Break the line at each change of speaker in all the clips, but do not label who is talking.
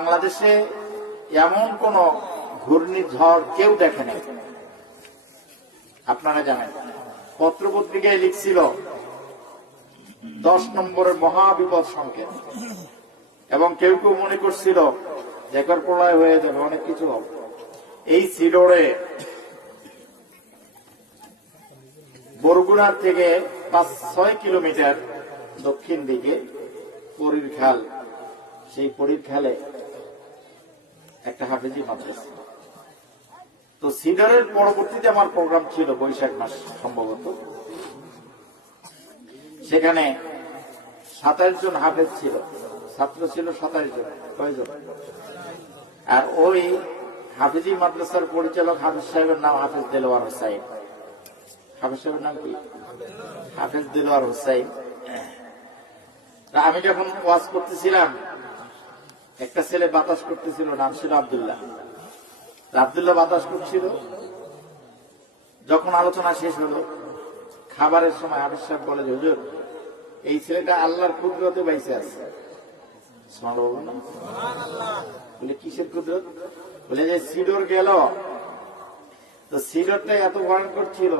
বাংলাদেশে এমন কোন ঘূর্ণিঝড় কেউ দেখে নাই। আপনারা জানেন পত্র পত্রিকায় লিখছিল, দশ নম্বরের মহাবিপদ সংকেত। এবং কেউ কেউ মনে করছিল যে প্রলয় হয়ে যাবে, অনেক কিছু হবে। এই সিডোরে বরগুনার থেকে পাঁচ, ছয় কিলোমিটার দক্ষিণ দিকে পরীর খাল, সেই পরীর খালে একটা হাফেজি মাদ্রাসা। তো সিডারের পরবর্তীতে আমার প্রোগ্রাম ছিল বৈশাখ মাস সম্ভবত। সেখানে সাতাশ জন হাফেজ ছিল। ছাত্র ছিল সাতাশ জন কয়জন আর ওই হাফিজি মাদ্রাসার পরিচালক হাফিজ সাহেবের নাম হাফিজ দেলোয়ার হোসাইন। হাফিজ সাহেবের নাম কি? হাফিজ দেলোয়ার হোসাইন। আমি যখন ওয়াজ করতেছিলাম একটা ছেলে বাতাস করতেছিল, নাম ছিল আবদুল্লাহ। আবদুল্লাহ বাতাস করছিল। যখন আলোচনা শেষ হলো, খাবারের সময় হাফিজ সাহেব বলে যে হুজুর, এই ছেলেটা আল্লাহর কুদরতে বাইসে আছে? বলে, কিসের কুদরত? বলে, যে সিডোর গেল। তো সিডোরটা এত ভয়ঙ্কর ছিল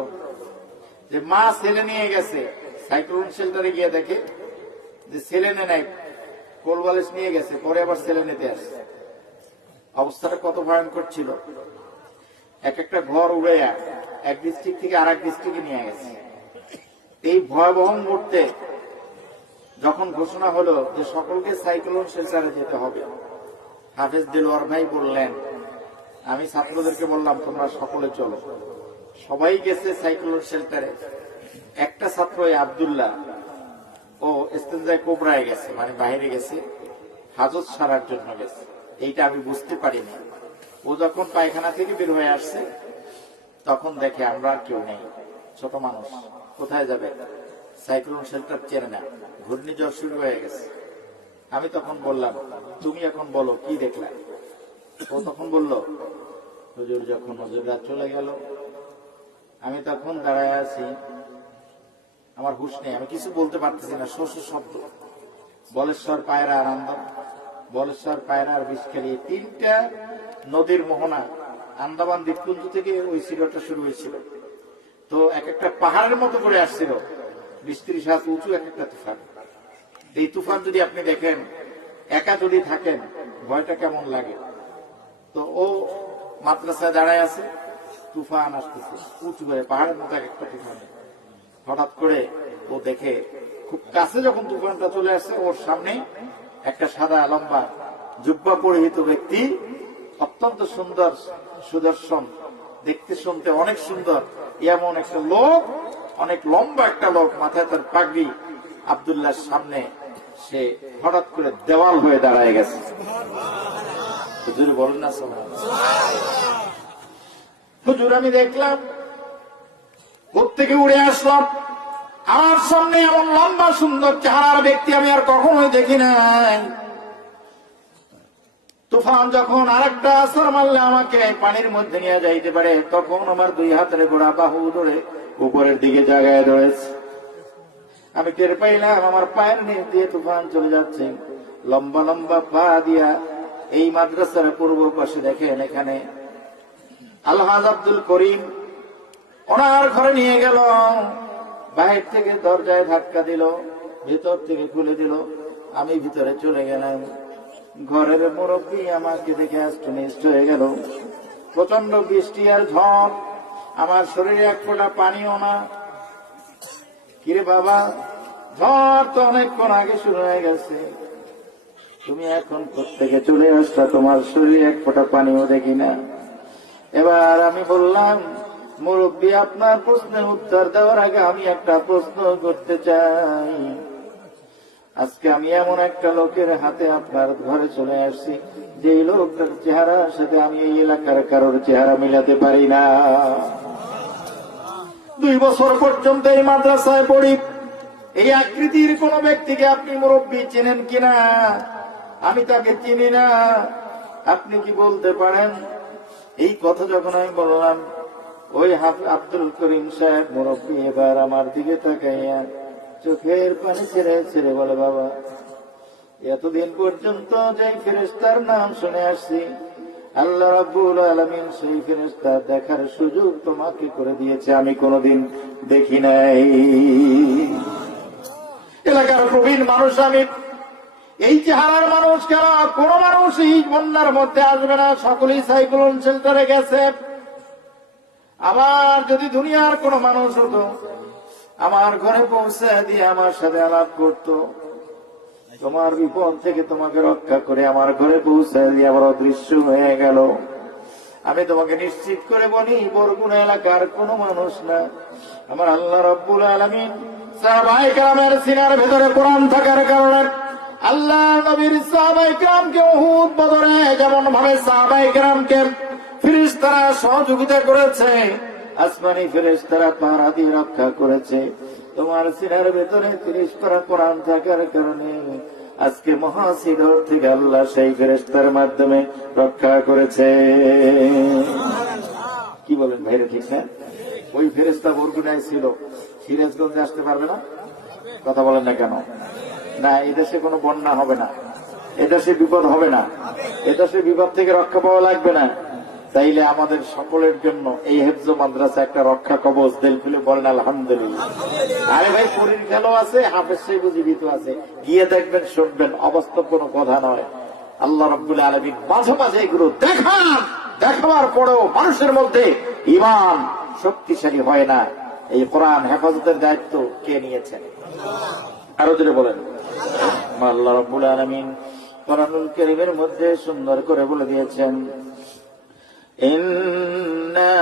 যে মা ছেলে নিয়ে গেছে, সাইক্লোন শেল্টারে গিয়ে দেখে যে ছেলে নে নাই কোলবালিশ নিয়ে গেছে, পরে আবার ছেলে নিতে আসছে। অবস্থাটা কত ভয়ঙ্কর ছিল। এক একটা ঘর উড়ে এক ডিস্ট্রিক্ট থেকে আর এক ডিস্ট্রিক্টে নিয়ে গেছে। এই ভয়াবহ মুহূর্তে যখন ঘোষণা হলো যে সকলকে সাইক্লোন শেল্টারে যেতে হবে, হাফেজ দিলওয়ার ভাই বললেন, আমি ছাত্রদেরকে বললাম, তোমরা সকলে চলো। সবাই গেছে সাইক্লোন শেল্টারে একটা ছাত্র আবদুল্লাহ ইস্তেঞ্জায় কোবরায় গেছে মানে বাইরে গেছে, হাজত সারার জন্য গেছে। এইটা আমি বুঝতে পারিনি। ও যখন পায়খানা থেকে বের হয়ে আসছে, তখন দেখে আমরা কেউ নেই, ছোট মানুষ। কোথায় যাবে? সাইক্লোন শেল্টার চেনে না ঘূর্ণিঝড় শুরু হয়ে গেছে। আমি তখন বললাম, তুমি এখন বলো, কি দেখলা? ও তখন বলল, হুজুর, যখন হুজুররা চলে গেল। আমি তখন দাঁড়ায় আছি আমার হুশ নেই, আমি কিছু বলতে পারতেছি না শস্য শব্দ। বলেশ্বর পায়রা আনন্দ। বলেশ্বর পায়রা আর বিষখালী তিনটা নদীর মোহনা আন্দামান দ্বীপপুঞ্জ থেকে ওই সিরোটা শুরু হয়েছিল। তো এক একটা পাহাড়ের মতো করে আসছিল, বিশ ত্রিশ হাত উঁচু এক একটা তুফান। এই তুফান যদি আপনি দেখেন, একা যদি থাকেন, ভয়টা কেমন লাগে? তো ও মাদ্রাসায় দাঁড়ায় আছে, তুফান আসতেছে, উঁচু হয়ে পাহাড়ের মতো এক একটা তুফান। হঠাৎ করে ও দেখে খুব কাছে যখন তুফানটা চলে আসছে ওর সামনে একটা সাদা লম্বা জুব্বা পরিহিত ব্যক্তি, অত্যন্ত সুন্দর সুদর্শন, দেখতে শুনতে অনেক সুন্দর, এমন একটা লোক, অনেক লম্বা একটা লোক, মাথায় তার পাগড়ি আবদুল্লাহর সামনে সে হঠাৎ করে দেওয়াল হয়ে দাঁড়ায় গেছে হুজুর বলেন না। হুজুর, আমি দেখলাম থেকে উড়ে আসলাম? আমার সামনে এমন লম্বা, সুন্দর চেহারার ব্যক্তি আমি আর কখনোই দেখি নাই। তুফান যখন আরেকটা আসর মারলে আমাকে পানির মধ্যে নিয়ে যাইতে পারে, তখন আমার দুই হাতের গোড়া বাহু ধরে উপরের দিকে জায়গায় রয়েছে। আমি টের পাইলাম আমার পায়ের নিচ দিয়ে তুফান চলে যাচ্ছে। লম্বা লম্বা পা দিয়া এই মাদ্রাসার পূর্ব পাশে দেখেন এখানে আলহাজ আব্দুল করিম ওনার ঘরে নিয়ে গেল। বাহির থেকে দরজায় ধাক্কা দিল, ভিতর থেকে খুলে দিল। আমি ভিতরে চলে গেলাম। ঘরের মুরব্বী আমাকে দেখে অ্যাস্টনিস্ট হয়ে গেল। প্রচণ্ড বৃষ্টি আর ঝড়। আমার শরীরে এক ফোঁটা পানিও না। কিরে বাবা, ঝড় তো অনেকক্ষণ আগে শুরু হয়ে গেছে। তুমি এখন প্রত্যেকে চলে আসলা? তোমার শরীরে এক ফোঁটা পানিও দেখি না। এবার আমি বললাম মুরব্বী, আপনার প্রশ্নের উত্তর দেওয়ার আগে আমি একটা প্রশ্ন করতে চাই। আজকে আমি এমন একটা লোকের হাতে আপনার ঘরে চলে আসছি, যে লোকটার চেহারার সাথে আমি এই এলাকার কারোর চেহারা মিলাতে পারি না। দুই বছর পর্যন্ত এই মাদ্রাসায় পড়ি। এই আকৃতির কোন ব্যক্তিকে আপনি মুরব্বী চেনেন কিনা? আমি তাকে চিনি না। আপনি কি বলতে পারেন? এই কথা যখন আমি বললাম ওই আব্দুল করিম সাহেব মুরব্বী এবার আমার দিকে তাকাইয়া চোখের পানি ছেড়ে ছেড়ে বলে, বাবা, এতদিন পর্যন্ত যে ফেরেস্তার নাম শুনে আসছি, আল্লাহ রাব্বুল আলামিন সেই ফেরেস্তা দেখার সুযোগ তোমাকে করে দিয়েছে, আমি কোনোদিন দেখি নাই। এলাকার প্রবীণ মানুষ, আমি এই চেহারার মানুষ, কেন কোন মানুষ এই বন্যার মধ্যে আসবে না? সকলেই সাইক্লোন শেল্টারে গেছে। আবার যদি দুনিয়ার কোন মানুষ হতো, আমার ঘরে পৌঁছে দিয়ে আমার সাথে আলাপ করত, তোমার বিপদ থেকে তোমাকে রক্ষা করে আমার ঘরে পৌঁছে দিয়ে আবার অদৃশ্য হয়ে গেল। আমি তোমাকে নিশ্চিত করে বলি, বরগুনা এলাকার কোন মানুষ না। আমার আল্লাহ রব্বুল আলমিন সাহাবাই কালামের সিনার ভেতরে কোরআন থাকার কারণে আল্লাহ নবীর সাহাবাই কালামকে উহুদ বদরে যেমন ভাবে সাহাবাই কালামকে ফিরিস্তারা সহযোগিতা করেছে। আসমানি ফেরেস্তারা পাহারা দিয়ে রক্ষা করেছে। তোমার সিনার ভেতরে ফিরিস্তারা কোরআন থাকার কারণে আজকে মহাসিদর থেকে আল্লাহ সেই ফেরেস্তার মাধ্যমে রক্ষা করেছে। কি বলেন ভাইরে ঠিক না? ওই ফেরেস্তা বরগুনায় ছিল। সিরাজগঞ্জে আসতে পারবে না? কথা বলেন না কেন? না এদেশে কোনো বন্যা হবে না। এদেশে বিপদ হবে না। এদেশে বিপদ থেকে রক্ষা পাওয়া লাগবে না। তাইলে আমাদের সকলের জন্য এই হেফজ মাদ্রাসা একটা রক্ষা কবচ দিল খুলে বলেন, আলহামদুলিল্লাহ। আরে ভাই, শরীর খেলো আছে, হাফেজ সাহেব জীবিত আছে। গিয়ে দেখবেন, শুনবেন, অবাস্তব কোনো কথা নয়। আল্লাহ রব্বুল আলমী মাঝে মাঝে এগুলো দেখান। দেখাবার পরেও মানুষের মধ্যে ইমান শক্তিশালী হয় না। এই কোরআন হেফাজতের দায়িত্ব কে নিয়েছেন? আরও জোরে বলেন। আল্লাহ রব্বুল আলমিন কোরআনুল করিমের মধ্যে সুন্দর করে বলে দিয়েছেন إنا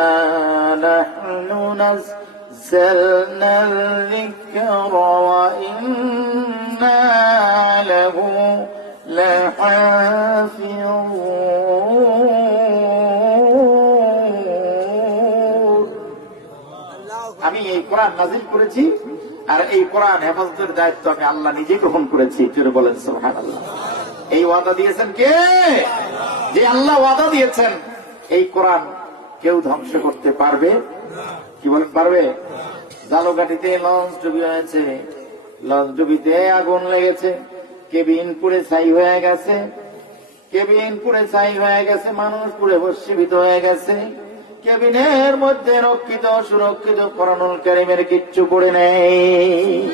نحن نزلنا الذكر وإنا له لحافظون আমি এই কোরআন নাজিল করেছি আর এই কোরআন হেফাজতের দায়িত্ব আমি আল্লাহ নিজে গ্রহণ করেছি জোরে বলেন সুবহান আল্লাহ এই ওয়াদা দিয়েছেন কে যে আল্লাহ ওয়াদা দিয়েছেন এই কোরআন কেউ ধ্বংস করতে পারবে? কি বলেন, পারবে? জালুঘাটিতে লঞ্চ ডুবি হয়েছে। লঞ্চ ডুবিতে আগুন লেগেছে। কেবিন পুড়ে ছাই হয়ে গেছে। কেবিন পুড়ে ছাই হয়ে গেছে, মানুষ পুড়ে ভস্মীভূত হয়ে গেছে। কেবিনের মধ্যে রক্ষিত, সুরক্ষিত করণুল কারিমের কিচ্ছু পড়ে নেই।